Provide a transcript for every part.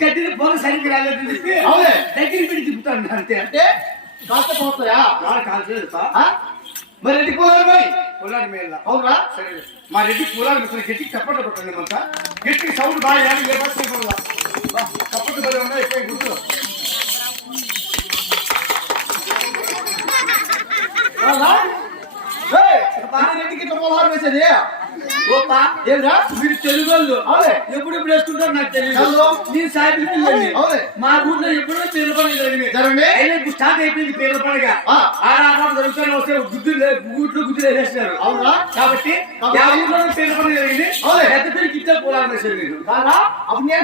కట్టిన పొగ సరిగ్గా రాలేదని చెప్పి దగ్గర పెట్టి తిప్పుతాను అంతే. అంటే కాస్త పోతాయా? కాల్చలేదు మరి రెడ్డి పోలారు పోయి పొలాడి మీద అవునా? సరే మా రెడ్డి పొలాలు మిషన్ గట్టికి చప్పట్లు కొట్టండి అంతా గట్టికి సౌండ్ బాగా చప్పట్లు బలి ఉన్నాయి ఎక్కువ గుర్తు రెడ్డికి పోలారు వేసేది. ఏరా మీరు తెలుగు వాళ్ళు ఎప్పుడు వేసుకుంటారు నాకు తెలియదు. నేను సాయి మా ఊర్లో ఎప్పుడో పేర్ల పండుగ జరిగింది. స్టార్ట్ అయిపోయింది పేర్ల పండుగ. ఆరాటం జరుగుతాను వస్తే గుడ్లు గుడ్లు వేసేస్తున్నారు. అవునా? కాబట్టి ఊర్లో పేర్ల పండుగ జరిగింది. పెద్ద పేరుకి ఇద్దరు పోలాలు వేసారు మీరు అప్పుడు నేను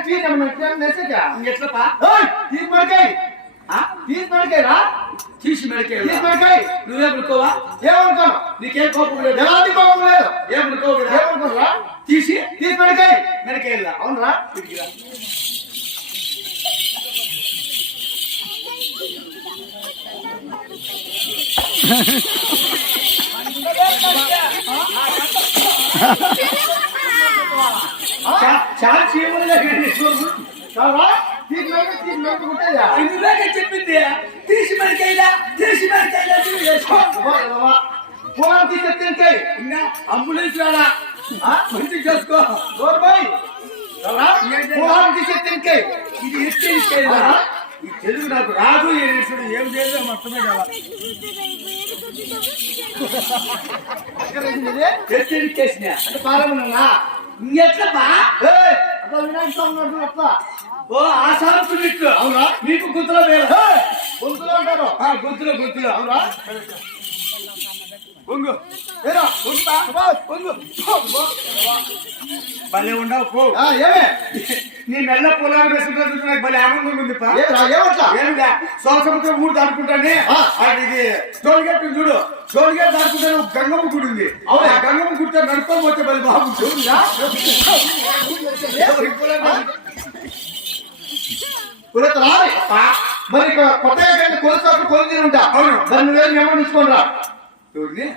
ఎట్లా తీసుమడికాయ తీసుమడికాయరా తీసి మెడకాయ తీసుమడికాయ నువ్వేమనుకోవా? ఏమనుకోను? నీకేం కోపం లేదు. ఎలాంటి కోపం లేదు. ఏమనుకోవు కదా? ఏమనుకోరా? తీసి తీసుమడికాయ మెడకాయ అవునరా? చాలా చీమలుగా చెప్పింది. తీసి మెడకాయలా తీసి మెడకాయలా పొలం తీసే ఇంకా అంబులెన్స్ రాలా మంచి చేసుకో. పొలం తీసే ఇది ఎత్తే ఈ తెలుగు నాకు రాదు. ఏం చేయలేదు మొత్తమే కదా ఎత్తేసిన అంటే పాలమన్నా ఇంకెట్లా వినాయక ఓ ఆసారపు నీట్లు అవునా? నీకు గుంతులో వేరు గొంతులు అంటారు. గుంతులో గుంతులో అవునా? పొంగు పొంగు భలే ఉండవు పో. ఏమే నీ మెల్ల పొలాలు వేసుకుంటా చూసి నాకు భలే ఆనందంగా ఉంది. ఏమిటా సోసముతో ఊరు దాటుకుంటానే ఇది టోల్ గేట్ చూడు. టోల్ గేట్ దాటుకుంటాను గంగమ్మ గుడి ఉంది. అవునా? గంగమ్మ గుడితో నడుపుకొని పోతే భలే బాగుంటుంది. మరి కొత్తగా కొలుసు కొలిది ఉంటా. అవును. దాన్ని వేరు నెమ్మది తీసుకోండిరా.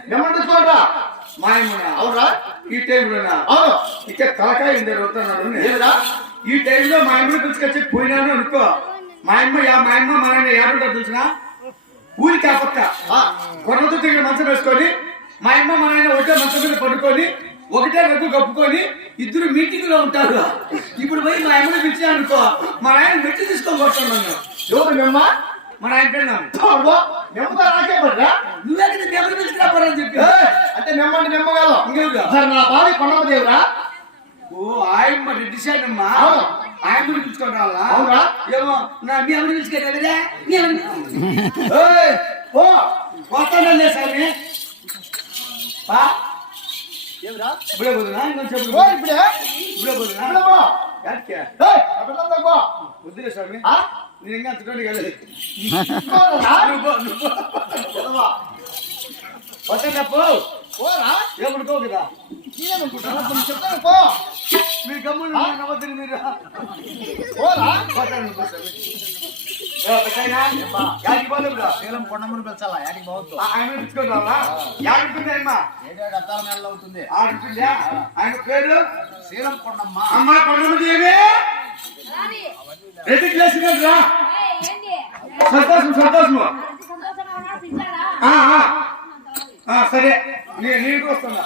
నెమ్మది తీసుకోండిరా. మాయమునా? అవునా? ఈ టైంలోనా? అవును. ఇక్కడ తలకాయ ఉంది అవుతున్నాడు. ఈ టైంలో మా అమ్మని పిలుచుకొచ్చి పోయినాను అనుకో. మా అమ్మ మా నాన్న ఏడుంటారు చూసినా ఊరికి ఆ పక్క కొరలతో తిరిగి మంచం వేసుకొని మా అమ్మ మా నాయన ఒకటే మంచం మీద పడుకొని ఒకటే రగ్గు కప్పుకొని ఇద్దరు మీటింగ్ లో ఉంటారు. ఇప్పుడు పోయి మా అమ్మని పిలిచా అనుకో మా నాయన మెట్టి తీసుకొని కొడుతున్నాను. ఎవరు మెమ్మ? మా నాయన పెళ్ళాము. రాకే పడరా నువ్వెక్కడ ఎవరు పిలుచుకురాపోరని చెప్పి. అంటే మెమ్మంటే మెమ్మ కాదు ఇంకేదా నా భార్య కొండమదేవురా. ఓ ఆయమ్మ రెడ్డి సాయనమ్మా ఆయన కూడా పిలుచుకొని రావాలా? అవునా? ఏమో మీ ఎవరు పిలుచుకెళ్ళా పోతానండి సామి ఇప్పుడే పోతున్నా ఇంకొంచెం ఇప్పుడే ఇప్పుడే పోతున్నా వద్దులే స్వామి నేను ఇంకా చుట్టూ వెళ్ళలేదు. పోతానప్పు ఏమనుకో కదా చెప్తాను పో. మీరు గమ్మున నవ్వద్దు మీరు శీలం కొండమని పెంచాలా? యాడికి పోవద్దు. ఆయన పిలుచుకొని రావాలా? యాడుంటుంది అమ్మా? 7 అద్దాల నెలలో అవుతుంది. ఆడుతుందా? ఆయన పేరు శీలం కొండమ్మ. అమ్మా కొండమ్మ దేవి రెడ్డి క్లాస్ రా. సంతోషం సంతోషము. సరే నేను వస్తున్నా.